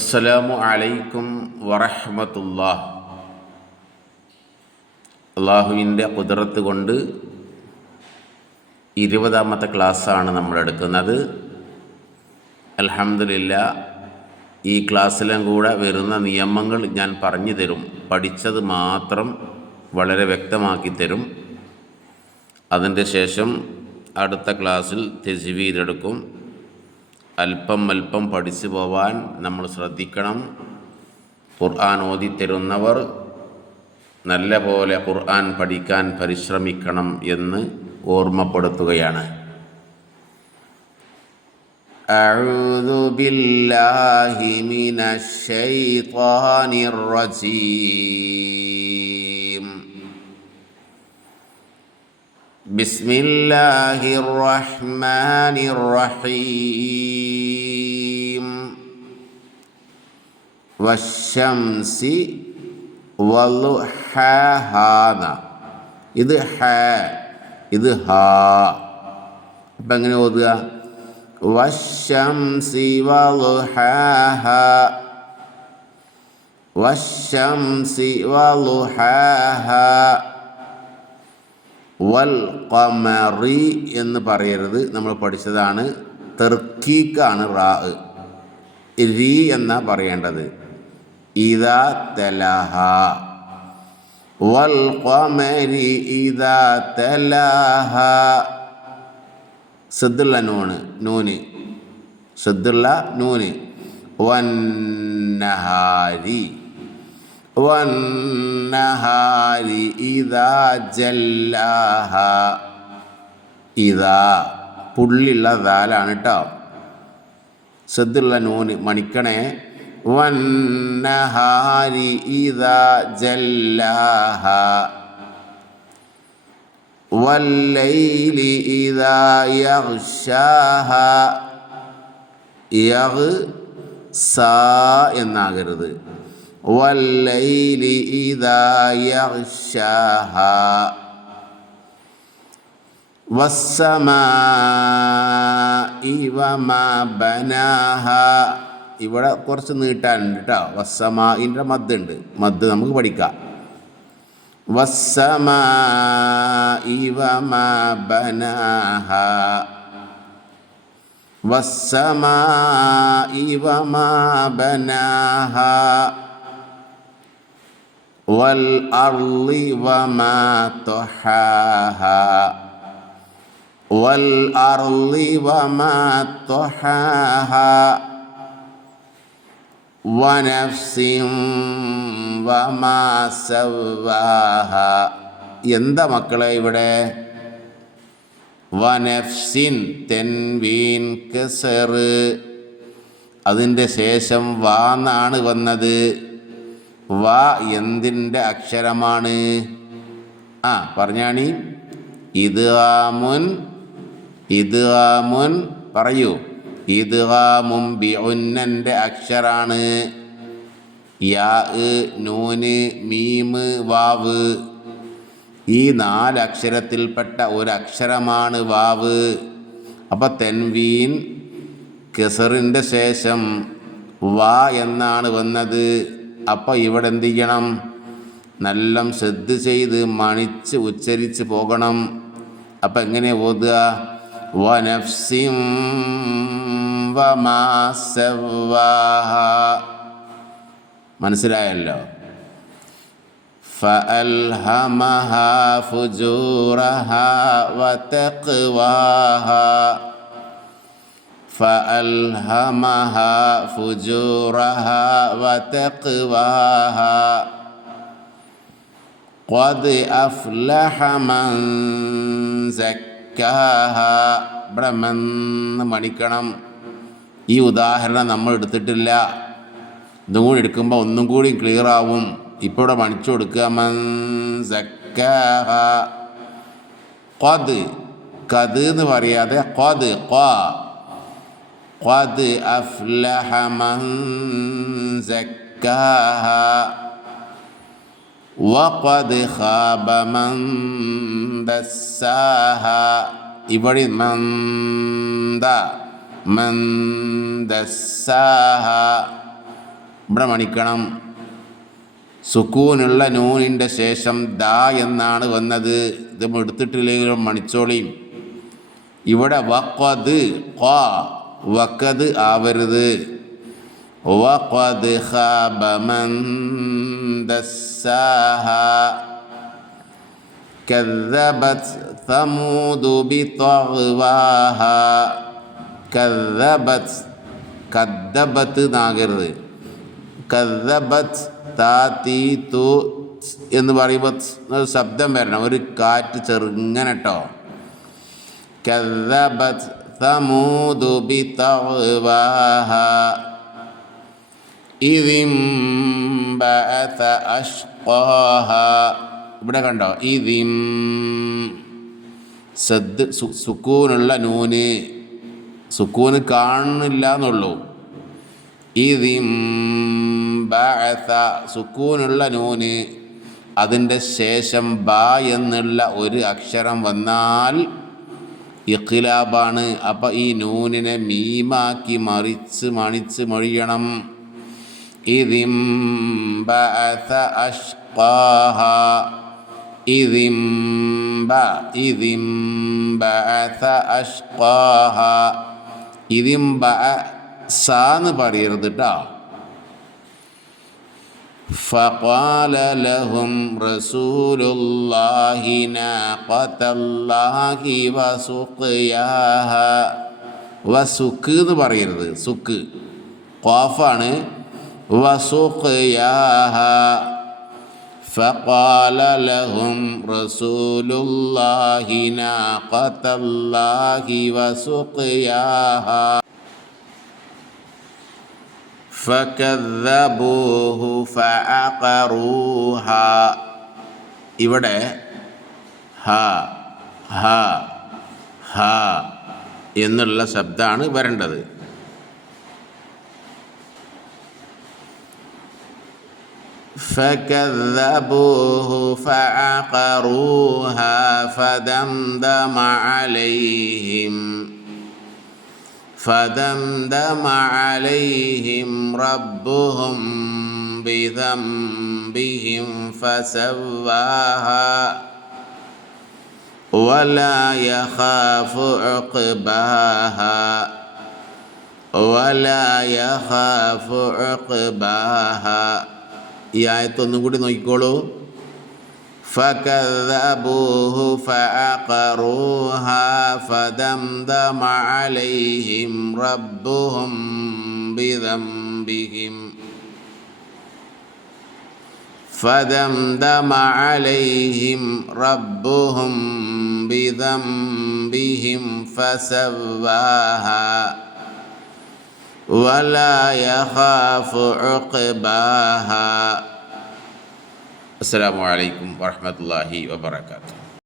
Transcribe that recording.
അസ്സലാമു അലൈക്കും വറഹ്മത്തുള്ളാഹ്. അള്ളാഹുവിൻ്റെ ഖുദ്റത്ത് കൊണ്ട് 20ാമത്തെ ക്ലാസ്സാണ് നമ്മൾ എടുക്കുന്നത്. അൽഹംദുലില്ലാഹ്, ഈ ക്ലാസ്സിലും കൂടെ വരുന്ന നിയമങ്ങൾ ഞാൻ പറഞ്ഞു തരും. പഠിച്ചത് മാത്രം വളരെ വ്യക്തമാക്കി തരും. അതിൻ്റെ ശേഷം അടുത്ത ക്ലാസ്സിൽ തജ്വീദ് എടുക്കും. അല്പം പഠിച്ചു പോവാൻ നമ്മൾ ശ്രദ്ധിക്കണം. ഖുർആൻ ഓതിത്തരുന്നവർ നല്ല പോലെ ഖുർആൻ പഠിക്കാൻ പരിശ്രമിക്കണം എന്ന് ഓർമ്മപ്പെടുത്തുകയാണ്. അഊദു ബില്ലാഹി മിനശ് ശൈത്വാനിർ റജീം. ബിസ്മില്ലാഹിർ റഹ്മാനിർ റഹീം. വശംസി വളുഹാന. ഇത് ഹ, ഇത് ഹാ. അപ്പം എങ്ങനെ ഓതുക? വശംസി വളുഹാഹ, വശംസി വളുഹാഹ. വൽ ഖമറി എന്ന് പറയരുത്, നമ്മൾ പഠിച്ചതാണ്. തർക്കീക്കാണ് റാ, രി എന്നാ പറയേണ്ടത്. ഇദാ തലഹ, വൽ ഖമരി ഇദാ തലഹ. സദ്ദുള്ള നൂന്, സദ്ദുള്ള നൂന്. വന്നഹാരി, വന്നഹാരി ഇദാ ജല്ലാഹ. ഇദാ പുള്ളിയുള്ള ദാലാണ് കേട്ടോ. സദ്ദുള്ള നൂന് മണിക്കണേ. വന്നഹാരി ഇദാ ജല്ലാഹ, വല്ലൈലി ഇദാ യഗ്ശാഹ. യഗ്സാ എന്നാകരുത്. വല്ലൈലി ഇദാ യഗ്ശാഹ. വസ്സമാഇ വമാ ബനാഹ. ഇവിടെ കുറച്ച് നീട്ടാനുണ്ട് കേട്ടോ. വസ്സമാഇൻ്റെ മദ്ദുണ്ട്, മദ് നമുക്ക് പഠിക്കാം. വസ്സമാഇ വമാ ബനാഹ, വസ്സമാഇ വമാ ബനാഹ. വൽ അർളി വമാ ത്വഹാഹ, വൽ അർളി വമാ ത്വഹാഹ. വനഫ്സിൻ വമാ സവ്വാഹ. എന്താ മക്കളെ ഇവിടെ? വനഫ്സിൻ തെൻവീൻ കസർ, അതിൻ്റെ ശേഷം വാ എന്നാണ് വന്നത്. വാ എന്തിൻ്റെ അക്ഷരമാണ്? പറഞ്ഞാണി. ഇദ്ഗാമുൻ, ഇദ്ഗാമുൻ പറയൂ. ഇദ്ഗാമുൻ ബിഉന്നൻ്റെ അക്ഷരാണ്. യാ, നൂന്, മീമ്, വാവ്. ഈ 4 അക്ഷരത്തിൽപ്പെട്ട ഒരക്ഷരമാണ് വാവ്. അപ്പം തെൻവീൻ കസറിൻ്റെ ശേഷം വാ എന്നാണ് വന്നത്. അപ്പം ഇവിടെ എന്ത് ചെയ്യണം? നല്ല ശ്രദ്ധ ചെയ്ത് മണിച്ച് ഉച്ചരിച്ച് പോകണം. അപ്പം എങ്ങനെ ഓതുക? വനഫ്സിൻ വമാ സവ്വാഹ. മനസ്സിലായല്ലോ? ഫഅൽഹമഹാ ഫുജൂറഹാ വതഖ്വാഹാ, ഫഅൽഹമഹാ ഫുജൂറഹാ വതഖ്വാഹാ. ഖദ് അഫ്ലഹ മൻ സക്കാഹാ. ഇവിടെ മെന്ന് മണിക്കണം. ഈ ഉദാഹരണം നമ്മൾ എടുത്തിട്ടില്ല. ഇതും കൂടി എടുക്കുമ്പോൾ ഒന്നും കൂടി ക്ലിയർ ആവും. ഇപ്പോൾ ഇവിടെ മണിച്ചു കൊടുക്കുക. മൻ സക്കാഹ. ഖദ്, ഖദ് എന്ന് പറയാതെ ഖദ്, ഖദ് അഫ്ലഹ മൻ സക്കാഹ വഖദ് ഖാബ മൻ ദസ്സാഹ. ഇവിടെ മൻ ദസ്സാഹ. ഇവിടെ മണിക്കണം. സുക്കൂനുള്ള നൂനിൻ്റെ ശേഷം ദാ എന്നാണ് വന്നത്. ഇത് എടുത്തിട്ടില്ലെങ്കിലും മണിച്ചോളിയും. ഇവിടെ വഖദ് വഖദ് ആവരുത്. വഖദ് ഖാബ മൻ ദസ്സാഹ കദ്ദബത് സമൂദു ബിതഗ്വാഹ. കദ്ദബത് കദ്ദബത്ത് എന്നാകരുത്. കദ്ദബത് താത്തി തു എന്ന് പറയുമ്പോൾ ശബ്ദം വരണം, ഒരു കാറ്റ് ചെറുങ്ങനെ കേട്ടോ. കദ്ദബത് സമൂദു ബിതഗ്വാഹ ഇദിൻബഅസ അശ്ഖാഹ. ഇവിടെ കണ്ടോ, ഇതിം സദ് സുക്കൂനുള്ള നൂന്, സുക്കൂന് കാണുന്നില്ല എന്നുള്ളൂ. ഇതിൻബഅസ സുക്കൂനുള്ള നൂന്, അതിൻ്റെ ശേഷം ബ എന്നുള്ള ഒരു അക്ഷരം വന്നാൽ ഇഖ്ലാബാണ്. അപ്പം ഈ നൂനിനെ മീമാക്കി മണിച്ച് മൊഴിയണം. ഇതിൻബഅസ അശ്ഖാഹ ഇതിൻബഅസ അശ്ഖാഹ. ഇതിൻബഅസാന്ന് പറയരുത് കേട്ടോ. ഫഖാല ലഹും റസൂലുള്ളാഹി നാഖതല്ലാഹി വസുഖ്യാഹ. വസുഖ് എന്ന് പറയരുത്, സുക്ക് ഖാഫാണ്. വസുഖ്യാഹ. فقال لهم رسول الله ناقة الله وسقياها فكذبوه فعقروها. ഇവിടെ ഹ ഹ ഹ എന്നുള്ള ശബ്ദമാണ് വരേണ്ടത്. فكذبوه فعقروها فدمدم عليهم ربهم بذنبهم فسواها ولا يخاف عقباها. ഈ ആയത്തൊന്നും കൂടി നോക്കിക്കോളൂ. ഫകദ്ദബൂഹു ഫഅഖറൂഹാ ഫദംദമ അലൈഹിം റബ്ബുഹും ബിദംബിഹിം ഫസവ്വാഹാ ولا يخاف عقباها. السلام عليكم ورحمة الله وبركاته.